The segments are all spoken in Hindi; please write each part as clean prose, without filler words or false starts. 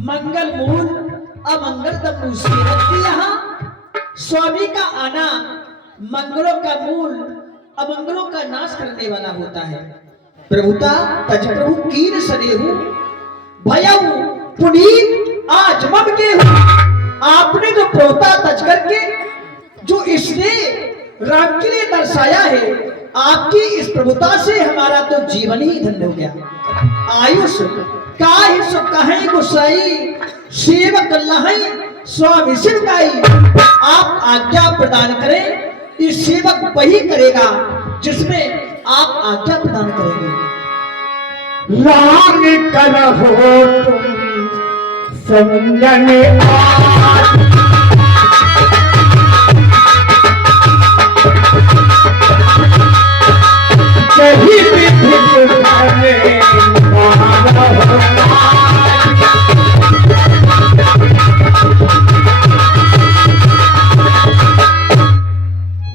मंगल मूल अमंगल तब उसके यहाँ स्वामी का आना मंगलों का मूल अमंगलों का नाश करने वाला होता है। प्रभुता तज प्रभु कीन सनेहु भयउ पुनीत आज मम के हूं। आपने जो प्रभुता तज करके जो इसने राम के लिए दर्शाया है, आपकी इस प्रभुता से हमारा तो जीवन ही धन्य हो गया। आयुष काहि सो कहीं गुसाई सेवक लहई स्वामी शिवकाई। आप आज्ञा प्रदान करें, इस सेवक वही करेगा जिसमें आप आज्ञा प्रदान करेंगे। राम करहो तुम संजन कहीं भी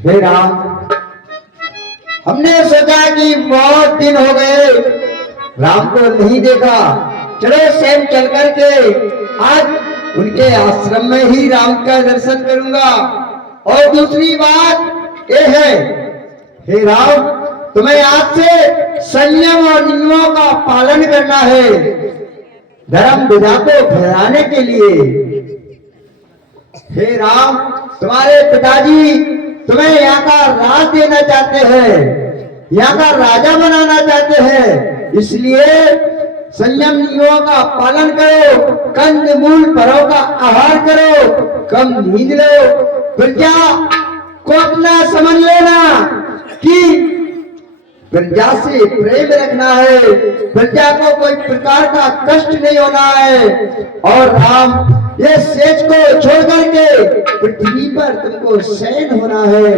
हे राम, हमने सोचा कि बहुत दिन हो गए राम को नहीं देखा, चलो स्वयं चल करके आज उनके आश्रम में ही राम का दर्शन करूंगा। और दूसरी बात यह है, हे राम, तुम्हें आज से संयम और नियमों का पालन करना है, धर्म विधा को फैलाने के लिए। हे राम, तुम्हारे पिताजी तुम्हें यहाँ का राज देना चाहते हैं, यहाँ का राजा बनाना चाहते हैं, इसलिए संयम नियमों का पालन करो, कंद मूल फलों का आहार करो, कम नींद लो। प्रजा को अपना समझ लेना कि प्रजा से प्रेम रखना है, प्रजा को कोई प्रकार का कष्ट नहीं होना है। और राम, ये सेज को छोड़ करके पृथ्वी पर तुमको शयन होना है।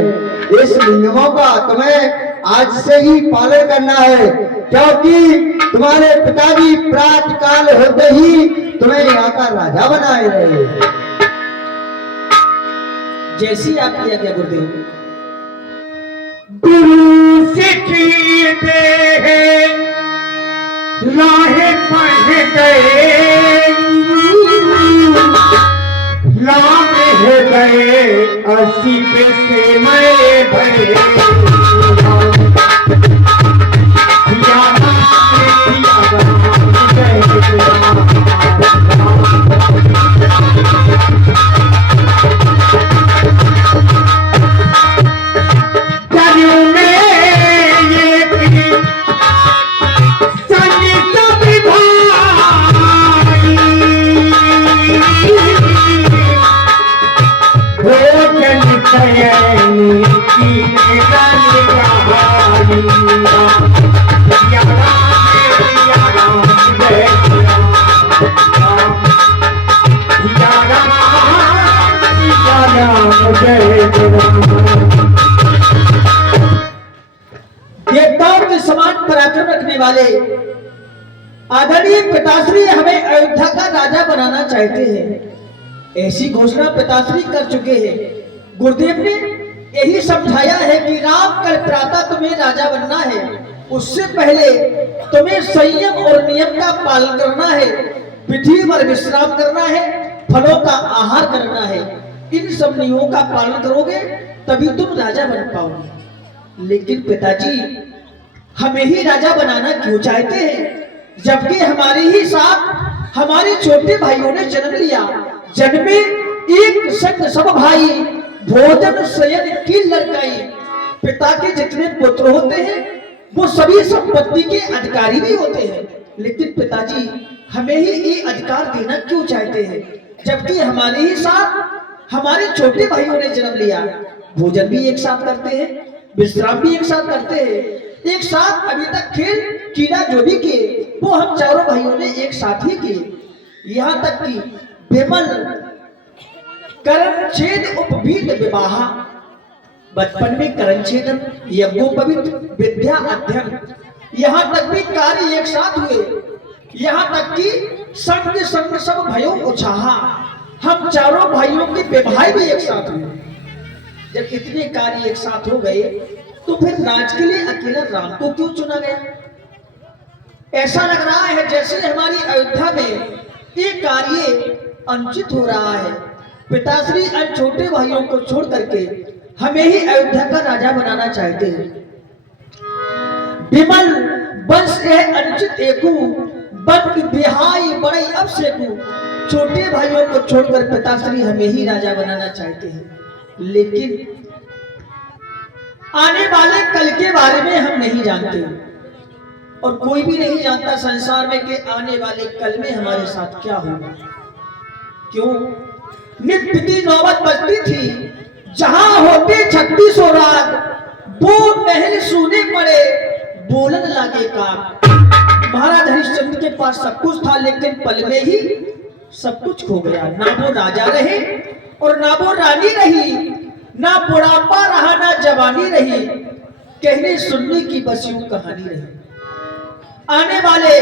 इस नियमों का तुम्हें आज से ही पालन करना है, क्योंकि तुम्हारे पिताजी प्रातः काल होते ही तुम्हें यहाँ का राजा बनाए रहे। जैसी आपकी आज्ञा गुरुदेव। गुरु सिखी दे राह पढ़ गए, राम है गए असी से मैं भरे। देवताओं के समान पराक्रम रखने वाले आदरणीय पिताश्री हमें अयोध्या का राजा बनाना चाहते हैं। ऐसी घोषणा पिताश्री कर चुके हैं। गुरुदेव ने यही समझाया है कि राम कल प्रातः तुम्हें राजा बनना है, उससे पहले तुम्हें संयम और नियम का पालन करना है, पृथ्वी पर विश्राम करना है, फलों का आहार करना है। इन सब नियमों का पालन करोगे तभी तुम राजा बन पाओगे। लेकिन पिताजी, हमें ही राजा बनाना क्यों चाहते हैं, जबकि हमारे ही साथ हमारे छोटे भाइयों ने जन्म लिया। जन्मे एक संग सब भाई, भोजन शयन की लड़काई। पिता के जितने पुत्र होते हैं वो सभी संपत्ति के अधिकारी भी होते हैं, लेकिन पिताजी हमें ही ये अधिकार देना क्यों चाहते हैं, जबकि हमारे ही साथ हमारे छोटे भाइयों ने जन्म लिया। भोजन भी एक साथ करते हैं, विश्राम भी एक साथ करते हैं, एक साथ अभी तक खेल कीड़ा जो भी किए वो हम चारों भाइयों ने एक साथ ही किए। यहाँ तक कि विमल करण छेद उपवीत विवाह, बचपन में करण छेदन यज्ञोपवीत विद्या अध्ययन, यहाँ तक भी कार्य एक साथ हुए। यहाँ तक कि संग संग सब भयो उछाहा, हम चारों भाइयों के विवाह भी एक साथ हुए। जब इतने कार्य एक साथ हो गए तो फिर राज के लिए अकेला राम को क्यों चुना गया? ऐसा लग रहा है जैसे हमारी अयोध्या में ये कार्य अनुचित हो रहा है। पिताश्री अन्य छोटे भाइयों को छोड़ करके हमें ही अयोध्या का राजा बनाना चाहते हैं। विमल वंश यह अनुचित एकू बंद बिहाई बड़े अब से छोटे भाइयों को छोड़कर पिताश्री हमें ही राजा बनाना चाहते हैं, लेकिन आने वाले कल के बारे में हम नहीं जानते और कोई भी नहीं जानता संसार में कि आने वाले कल में हमारे साथ क्या होगा। क्यों नित बीती नौबत बजती थी, जहां होते 36 राग, वो महल सूने पड़े बोलन लागे काग। महाराज हरिश्चंद्र के पास सब कुछ था, लेकिन पल में ही सब कुछ खो गया। ना वो राजा रहे और ना वो रानी रही, ना बुढ़ापा रहा ना जवानी रही, कहने सुनने की बस यूं कहानी रही। आने वाले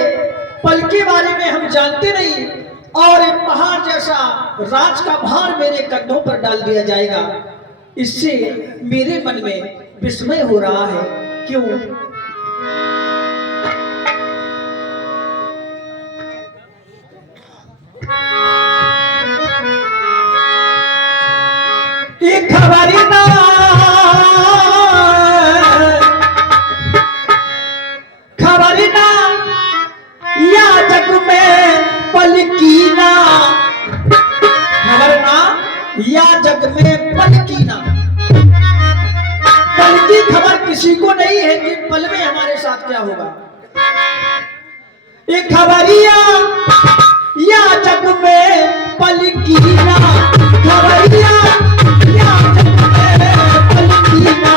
पल के बारे में हम जानते नहीं और एक पहाड़ जैसा राज का भार मेरे कंधों पर डाल दिया जाएगा। इससे मेरे मन में विस्मय हो रहा है। क्यों खबरी ना खबरी ना या जग में पलकी ना, खबर ना या जग में पलकी ना। पल की खबर किसी को नहीं है कि पल में हमारे साथ क्या होगा। ये खबरिया या जग में पलकी ना, खबरिया या जग में पलकी ना।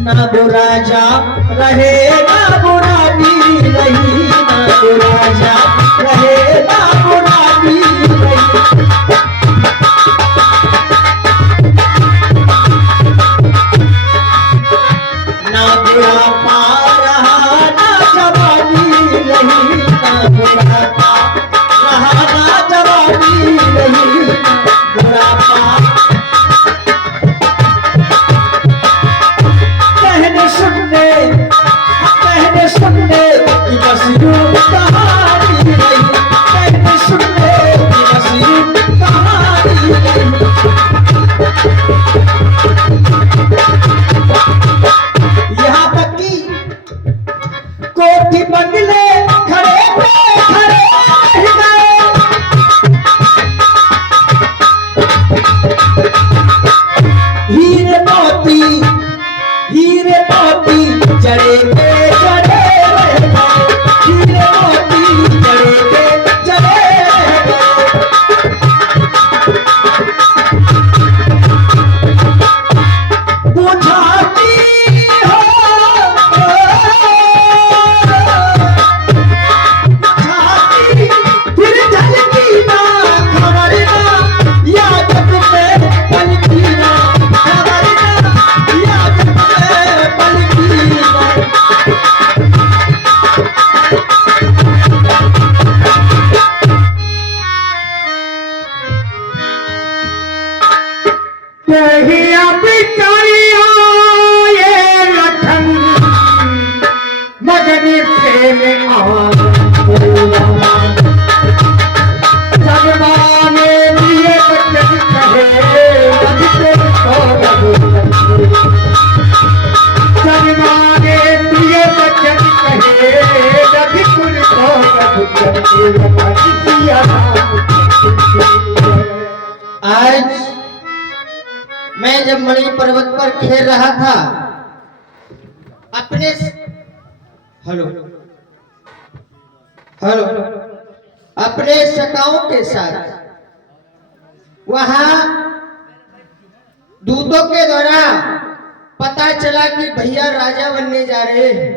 ना वो राजा रहे ना वो रानी रही, ना वो राजा रहे ना वो रानी रही। ना बुढ़ापा रहा ना जवानी रही, ना बुढ़ापा रहा ना जवानी रही। बुढ़ापा सुनने की बस यूं कहानी रही, कहने सुनने की बस यूं कहानी रही। यहाँ तक कि कोठी बंगले खड़े पे खड़े गए, हीरे मोती जड़े पे जड़े रह गए, हीरे मोती जड़े पे जड़े रह गए। बुझाती हो बुझाती फिर झलकी ना, खबर ना या जग में पलकी ना, खबर ना या जग में पलकी ना। मगनी प्रेम सलमाने लिए बचन कहे सलमाने लिए बचन कहे रघुकुल को आज मैं जब मणि पर्वत पर खेल रहा था अपने हेलो अपने सखाओं के साथ, वहां दूतों के द्वारा पता चला कि भैया राजा बनने जा रहे हैं।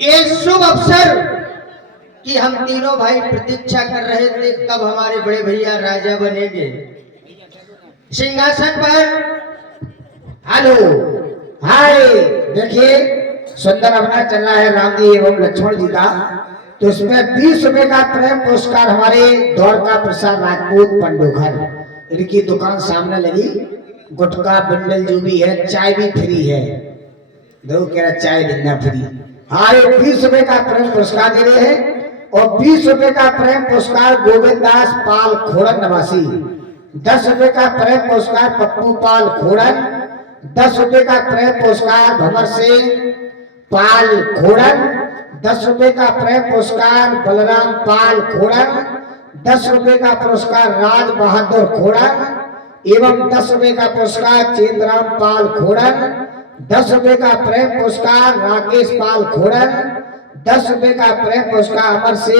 ये शुभ अवसर कि हम तीनों भाई प्रतीक्षा कर रहे थे कब हमारे बड़े भैया राजा बनेंगे। सिंहासन पर हेलो, हाय, देखिए सुंदर अपना चल रहा है राम जी एवं लक्ष्मण जी का। तो इसमें 20 रुपए का प्रेम पुरस्कार हमारे द्वारका प्रसाद राजपूत पंडोघर, इनकी दुकान सामने लगी। गुटखा बंडल जो भी है, चाय भी फ्री है। दो कह रहा चाय देना फ्री। हाँ, ये 20 रुपए का प्रेम पुरस्कार दे रहे हैं। और 20 रुपए का प्रेम पुरस्कार गोविंद दास पाल खोड़न निवासी। 10 रुपए का प्रेम पुरस्कार पप्पू पाल खोड़न। 10 रुपए का प्रेम पुरस्कार भंवर सिंह पाल खोड़न। 10 रुपए का प्रेम पुरस्कार बलराम पाल खोड़न। 10 रुपए का पुरस्कार राज बहादुर खोड़न एवं 10 रुपए का पुरस्कार चेतराम पाल खोड़न। 10 रुपए का प्रेम पुरस्कार राकेश पाल खोड़न। 10 रुपए का प्रेम पुरस्कार अमर सिंह